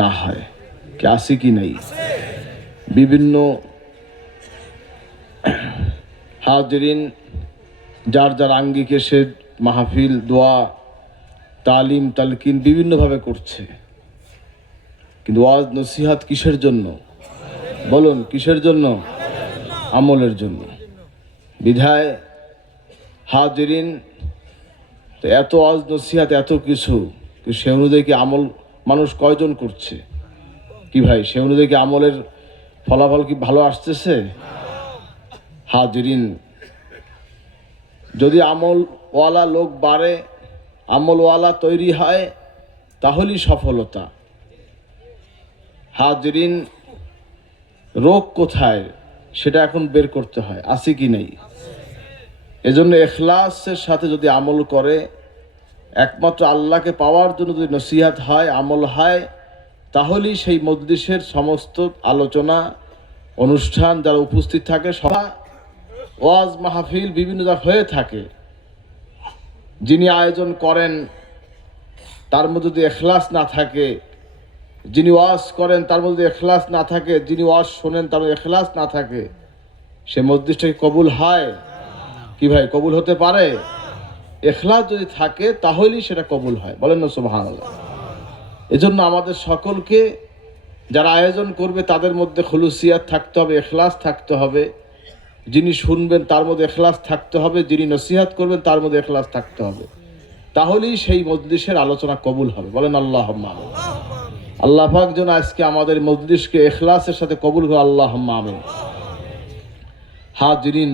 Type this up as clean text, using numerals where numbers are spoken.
না হয় কি আছে কি নাই বিভিন্ন হাজিরিন যার যার আঙ্গিকে সে মাহফিল দোয়া তালিম তালকিন বিভিন্নভাবে করছে, কিন্তু ওয়াজ নসিহাত কিসের জন্য বলুন? কিসের জন্য? আমলের জন্য। বিধায় হাজিরিন তো এত ওয়াজ নসিহাত এত কিছু, সে অনুযায়ী কি আমল মানুষ কয়জন করছে? কি ভাই, সে অনুযায়ী কি আমলের ফলাফল কি ভালো আসতেছে? হাজিরিন, যদি আমলওয়ালা লোক বাড়ে, আমলওয়ালা তৈরি হয়, তাহলেই সফলতা। হাজিরিন, রোগ কোথায় সেটা এখন বের করতে হয়, আছে কি নেই। এজন্য ইখলাসের সাথে যদি আমল করে, একমাত্র আল্লাহকে পাওয়ার জন্য যদি নসিহাত হয়, আমল হয়, তাহলেই সেই মজলিসের সমস্ত আলোচনা অনুষ্ঠান যারা উপস্থিত থাকে, সভা ওয়াজ মাহফিল বিভিন্ন যা হয়ে থাকে, যিনি আয়োজন করেন তার মধ্যে যদি ইখলাস না থাকে, যিনি ওয়াজ করেন তার মধ্যে ইখলাস না থাকে, যিনি ওয়াজ শোনেন তার মধ্যে ইখলাস না থাকে, সে মজলিসটাকে কবুল হয় কি ভাই? কবুল হতে পারে? ইখলাস যদি থাকে তাহলেই সেটা কবুল হয়, বলেন না সুবহানাল্লাহ। এজন্য আমাদের সকলকে যারা আয়োজন করবে তাদের মধ্যে খুলুসিয়াত থাকতে হবে, ইখলাস থাকতে হবে। যিনি শুনবেন তার মধ্যে ইখলাস থাকতে হবে, যিনি নসিহত করবেন তার মধ্যে ইখলাস থাকতে হবে, তাহলেই সেই মজলিসের আলোচনা কবুল হবে, বলেন আল্লাহুম্মা আমিন। আল্লাহ পাক যেন আজকে আমাদের মজলিসকে ইখলাসের সাথে কবুল করে, আল্লাহুম্মা আমিন। হাজিরিন,